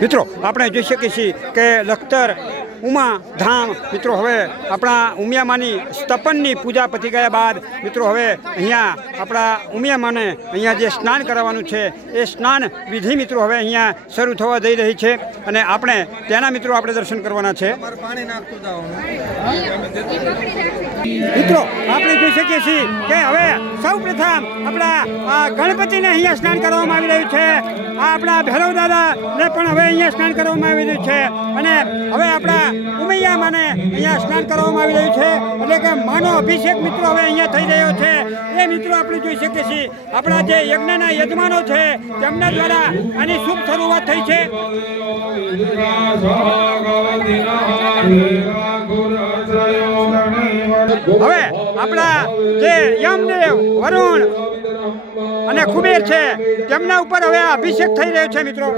મિત્રો આપણે જોઈ શકીએ છીએ કે લખતર ઉમા ધામ મિત્રો હવે આપણા ઉમિયામાની સ્થપનની પૂજા પતી ગયા બાદ મિત્રો હવે અહીંયા આપણા ઉમિયામાને અહીંયા જે સ્નાન કરાવવાનું છે એ સ્નાન વિધિ મિત્રો હવે અહીંયા શરૂ થવા જઈ રહી છે અને આપણે તેના મિત્રો આપણે દર્શન કરવાના છે। મિત્રો આપણે જોઈ શકીએ છીએ કે હવે સૌ પ્રથમ આપણા ગણપતિને અહીંયા સ્નાન કરવામાં આવી રહ્યું છે। આ આપણા ભૈરવ દાદાને પણ હવે અહીંયા સ્નાન કરવામાં આવી રહ્યું છે અને હવે આપણા ઉમૈયા માને અહીંયા સ્નાન કરવામાં આવી રહ્યું છે એટલે કે માનો અભિષેક મિત્રો હવે અહીંયા થઈ રહ્યો છે। એ મિત્રો આપણે જોઈ શકીએ છીએ આપણા જે યજ્ઞના યજમાનો છે તેમના દ્વારા આની શુભ શરૂઆત થઈ છે। હવે આપણા જે યમદેવ વરુણ અને કુબેર છે તેમના ઉપર હવે અભિષેક થઈ રહ્યો છે મિત્રો।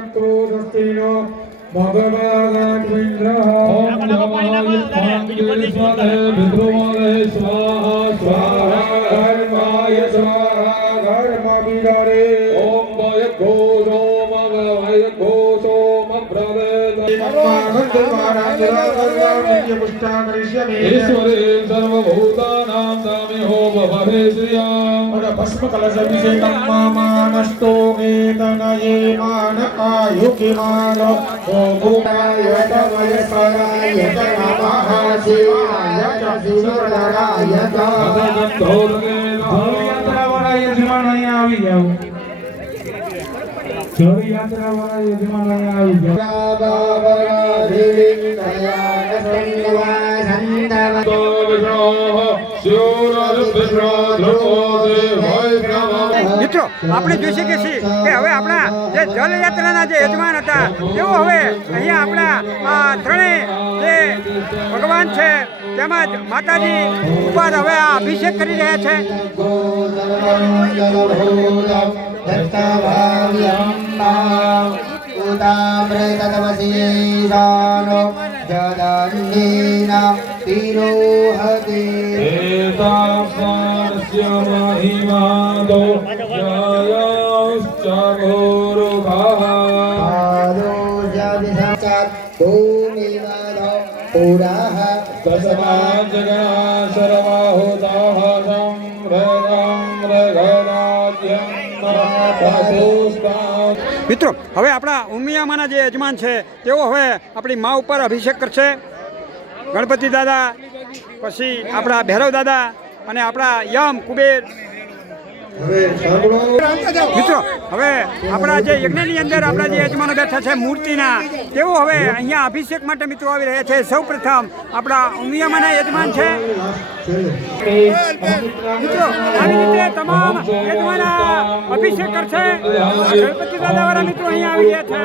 મિત્રો આપણે જોઈ શકીએ છીએ કે હવે આપણા જે જલયાત્રાના જે યજમાન હતા તેઓ હવે અહીંયા આપણા ત્રણેય જે ભગવાન છે તેમજ માતાજી ઉપર હવે આ અભિષેક કરી રહ્યા છે। મિત્રો હવે આપણા ઉમિયામાના જે યજમાન છે તેઓ હવે આપણી મા ઉપર અભિષેક કરશે। ગણપતિ દાદા પછી આપણા ભૈરવ દાદા અને આપણા યમ કુબેર મિત્રો હવે આપણા જે યજ્ઞની અંદર આપણા જે યજમાનો બેઠા છે મૂર્તિના તેઓ હવે અહીંયા અભિષેક માટે મિત્રો આવી રહ્યા છે। સૌ પ્રથમ આપણા ઉમિયામાના યજમાન છે મિત્રો આવી રીતે તમામ યજમાના અભિષેક કરશે। ગણપતિ દાદા વાળા મિત્રો અહીંયા આવી ગયા છે।